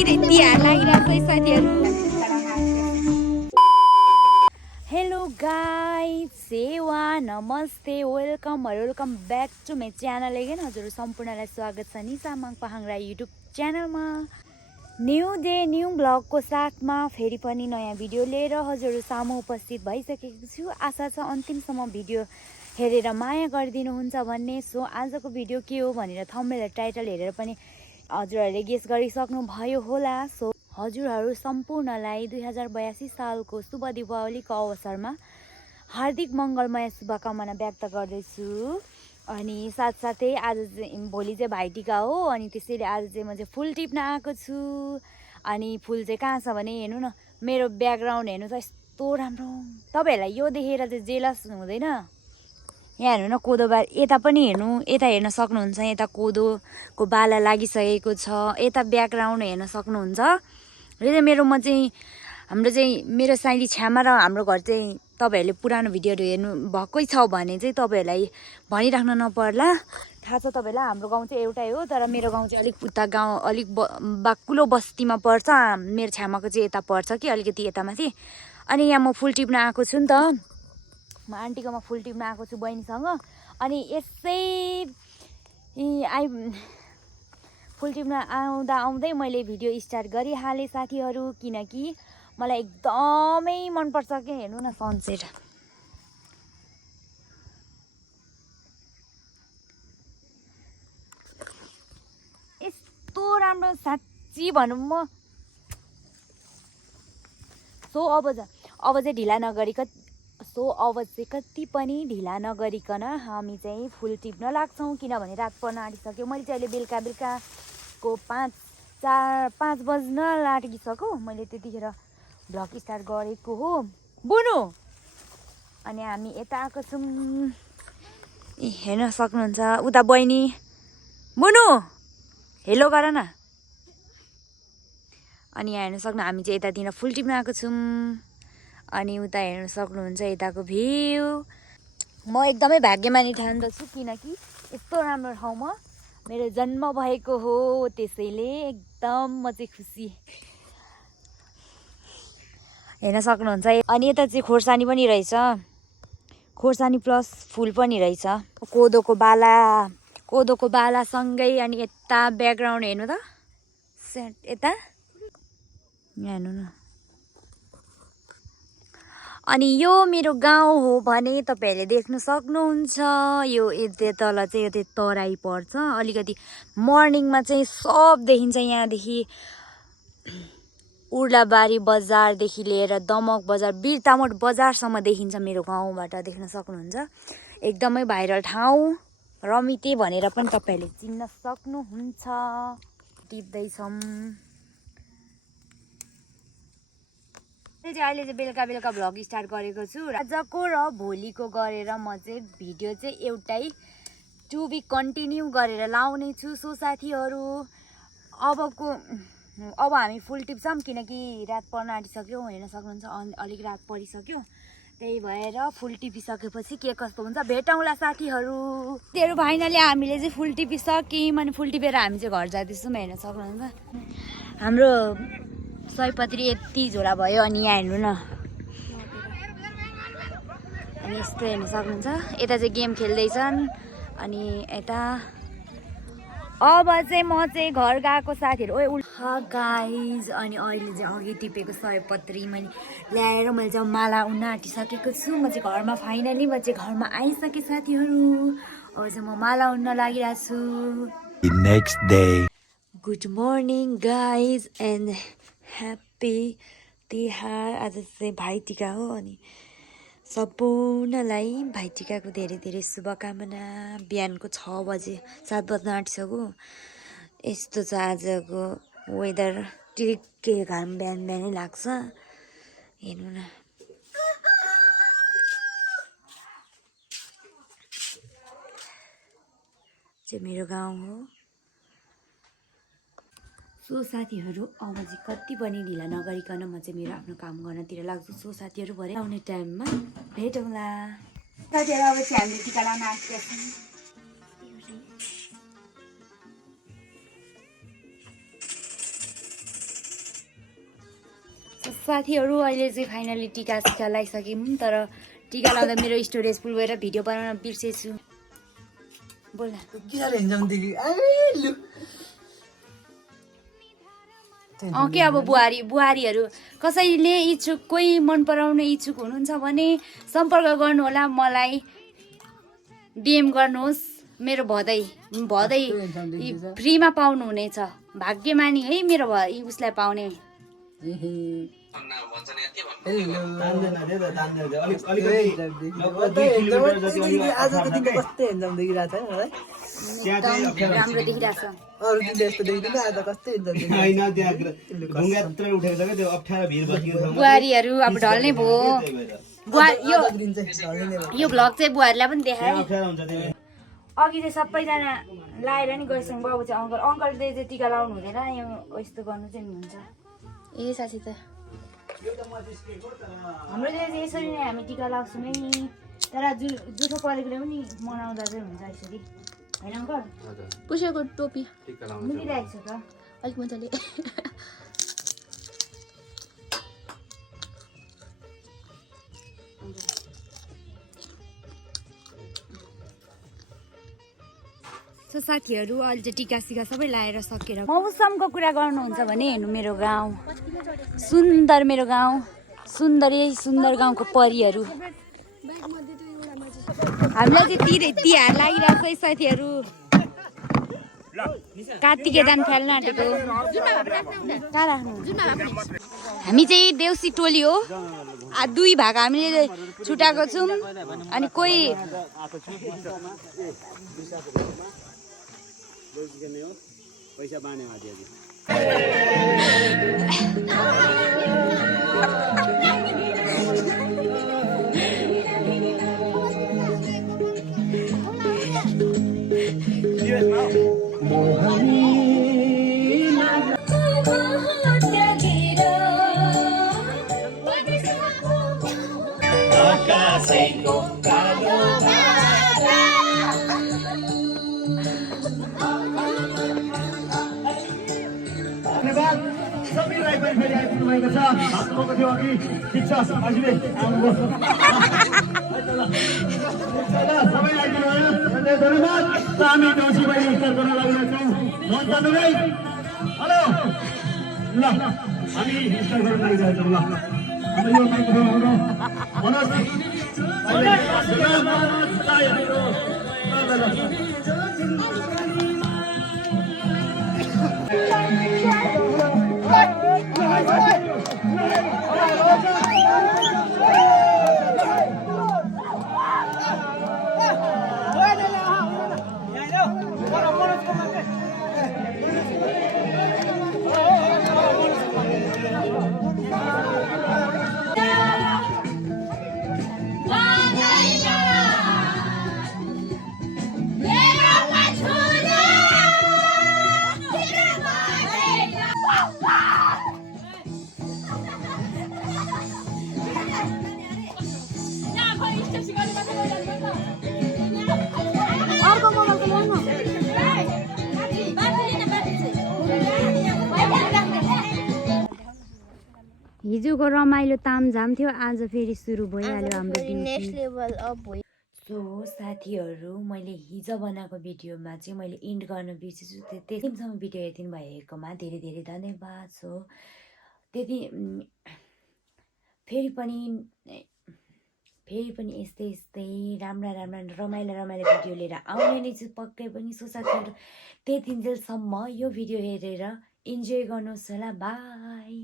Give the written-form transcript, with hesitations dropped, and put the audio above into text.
तिहार लागिरहेको छ साथीहरू। हेलो गाइस, सेवा नमस्ते, welcome back to my channel again. हजुर सम्पूर्णलाई स्वागत छ निशा मङपाहाङ राई युट्युब च्यानलमा। न्यू डे न्यू ब्लगको साथमा फेरि पनि नयाँ भिडियो लिएर हजुरहरू सामु उपस्थित भइसकेको छु। आशा छ अन्तिमसम्म भिडियो हेरेर माया गरिदिनुहुन्छ भन्ने। सो आजको भिडियो के हो भनेर थम्बनेल र टाइटल हेरेर पनि हजुरहरूले गेस गरिसक्नु भयो होला। सो हजुरहरू सम्पूर्णलाई 2082 सालको शुभ दीपावलीको अवसरमा हार्दिक मङ्गलमय शुभकामना व्यक्त गर्दैछु। अनि साथसाथै आज भोलि चाहिँ भाइटिका हो, अनि त्यसैले आज चाहिँ म चाहिँ फुल टिप्न आएको छु। अनि फुल चाहिँ कहाँ छ भने हेर्नु न, मेरो ब्याकग्राउन्ड हेर्नु त यस्तो राम्रो। तपाईँहरूलाई यो देखेर चाहिँ जेलस हुँदैन? यहाँ हेर्नु न, कोदो बार यता पनि हेर्नु, यता हेर्न सक्नुहुन्छ। यता कोदोको बाला लागिसकेको छ। यता ब्याकग्राउन्ड हेर्न सक्नुहुन्छ। र चाहिँ हाम्रो चाहिँ मेरो साइली छ्यामा र हाम्रो घर चाहिँ तपाईँहरूले पुरानो भिडियोहरू हेर्नु भएकै छ भने चाहिँ तपाईँहरूलाई भनिराख्न नपर्ला। थाहा छ तपाईँलाई, हाम्रो गाउँ चाहिँ एउटै हो, तर मेरो गाउँ चाहिँ अलिक उता गाउँ अलिक बाक्कुलो बस्तीमा पर्छ। मेरो छ्यामाको चाहिँ यता पर्छ कि अलिकति यता माथि। अनि यहाँ म फुल टिप्न आएको छु नि त, म आन्टीकोमा फुल टिप्न आएको छु बहिनीसँग। अनि यसै फुल टिप्न आउँदै मैले भिडियो स्टार्ट गरिहालेँ साथीहरू, किनकि मलाई एकदमै मनपर्छ कि हेर्नु न सनसेट। यस्तो राम्रो साँच्ची भनौँ म। अब चाहिँ ढिला नगरिकन कति पनि ढिला नगरिकन हामी चाहिँ फुल टिप्न लाग्छौँ, किनभने रात पर्न आँटिसक्यो। मैले चाहिँ अहिले बेलुकाको 5 बज्न लागिसक्यो। मैले त्यतिखेर भ्लग स्टार्ट गरेको हो बुनु। अनि हामी यता आएको छौँ, हेर्न सक्नुहुन्छ। उता बहिनी बुनु हेलो गर न। अनि यहाँ हेर्न सक्नु, हामी चाहिँ यतातिर फुल टिप्न आएको छौँ। अनि उता हेर्न सक्नुहुन्छ यताको भ्यू। म एकदमै भाग्यमानी ठान्दछु, किनकि यस्तो राम्रो ठाउँमा मेरो जन्म भएको हो। त्यसैले एकदम म चाहिँ खुसी। हेर्न सक्नुहुन्छ। अनि यता चाहिँ खोर्सानी पनि रहेछ, खोर्सानी प्लस फुल पनि रहेछ। कोदोको बालासँगै। अनि यता ब्याकग्राउन्ड हेर्नु त, यता यहाँ हेर्नु न। अनि यो मेरो गाउँ हो भने तपाईँहरूले देख्न सक्नुहुन्छ। यो यता तल चाहिँ यो तराई पर्छ। अलिकति मर्निङमा चाहिँ सब देखिन्छ। यहाँदेखि उर्लाबारी बजारदेखि लिएर दमक बजार, बिरतामोड बजारसम्म देखिन्छ। मेरो गाउँबाट देख्न सक्नुहुन्छ। एकदमै भाइरल ठाउँ, रमिते भनेर पनि तपाईँहरूले चिन्न सक्नुहुन्छ। टिप्दैछौँ अहिले चाहिँ बेलुका भ्लग स्टार्ट गरेको छु। आजको र भोलिको गरेर म चाहिँ भिडियो चाहिँ एउटै टु बी कन्टिन्यू गरेर लाउने छु। सो साथीहरू, अब हामी फुल टिप्छौँ, किनकि रात पर्न आँटिसक्यो। हेर्न सक्नुहुन्छ अलिक रात परिसक्यो। त्यही भएर फुल टिपिसकेपछि के कस्तो हुन्छ भेटौँला साथीहरू। त्योहरू फाइनली हामीले चाहिँ फुल टिपिसक्यौँ। अनि फुल टिपेर हामी चाहिँ घर जाँदैछौँ। हेर्न सक्नुहुन्छ हाम्रो सयपत्री यति झोला भयो। अनि यहाँ हेर्नु न, अनि यस्तो हेर्न सक्नुहुन्छ। यता चाहिँ गेम खेल्दैछन्। अनि यता अब चाहिँ म चाहिँ घर गएको साथीहरू। गाइज, अनि अहिले चाहिँ अघि टिपेको सयपत्री मैले ल्याएर मैले चाहिँ माला उन्न आँटिसकेको छु। म चाहिँ घरमा फाइनली घरमा आइसकेँ साथीहरू। अब चाहिँ म माला उन्न लागिरहेको छु। Next day. Good morning guys and happy Tihar. आज चाहिँ भाइटिका हो। अनि सम्पूर्णलाई भाइटिकाको धेरै धेरै शुभकामना। बिहानको 7 बज्न आँटिसक्यो। यस्तो छ आजको वेदर, टिरिक्के घाम बिहानै लाग्छ। हेर्नु न, चाहिँ मेरो गाउँ हो। सो साथीहरू, अब चाहिँ कति पनि ढिला नगरिकन म चाहिँ मेरो आफ्नो काम गर्नतिर लाग्छु। सो साथीहरू, भरे आउने टाइममा भेटौँला साथीहरू। अब चाहिँ हामीले टिका लाउन आएको छौँ। साथीहरू अहिले चाहिँ फाइनली टिका सिका लगाइसक्यौँ तर टिका लाउँदा मेरो स्टोरेज फुल भएर भिडियो बनाउन बिर्सेछु बोल के अब बुहारीहरू कसैले इच्छुक कोही मन पराउने इच्छुक हुनुहुन्छ भने सम्पर्क गर्नुहोला मलाई डिएम गर्नुहोस् मेरो भदै फ्रीमा पाउनुहुनेछ भाग्यमानी है मेरो उसलाई पाउने राम्रो देखिरहेछ बुहारीहरू अब ढल्ने भयो यो भ्लग चाहिँ बुहारीलाई पनि देखाए अघि चाहिँ सबैजना लाएर नि गइसक्नु बाबु चाहिँ अङ्कलले चाहिँ टिका लाउनु हुँदैन यो यस्तो गर्नु चाहिँ हुन्छ ए साथी त हाम्रो चाहिँ यसरी नै हामी टिका लाउँछौँ है तर जुठो परेकोले पनि मनाउँदा चाहिँ हुन्छ यसरी होइन अङ्कल पुसेको टोपी मिलिरहेको छ त अलिक मजाले साथीहरू अहिले चाहिँ टिका सिका सबै लाएर सकेर मौसमको कुरा गर्नुहुन्छ भने हेर्नु मेरो गाउँ सुन्दर मेरो गाउँ सुन्दर गाउँको परिहरू हामीलाई चाहिँ तिहार लागिरहेको छ साथीहरू कार्तिके दान खेल्न आँटेको कहाँ राख्नु हामी चाहिँ देउसी टोली हो 2 भाग हामीले छुटाएको छौँ अनि कोही पैसा बाँड्ने हिजोको रमाइलो तामझाम थियो आज फेरि सुरु भइहाल्यो हाम्रो नेक्स्ट लेभल अप भयो सो साथीहरू मैले हिजो बनाएको भिडियोमा चाहिँ मैले इन्ड गर्न बिर्सेछु त्यतिसम्म भिडियो हेरिदिनु भएकोमा धेरै धेरै धन्यवाद सो त्यति फेरि पनि यस्तै राम्रा रमाइलो भिडियो लिएर आउने नै छु पक्कै पनि सो साथीहरू त्यतिन्जेलसम्म यो भिडियो हेरेर इन्जोय गर्नुहोस् होला बाई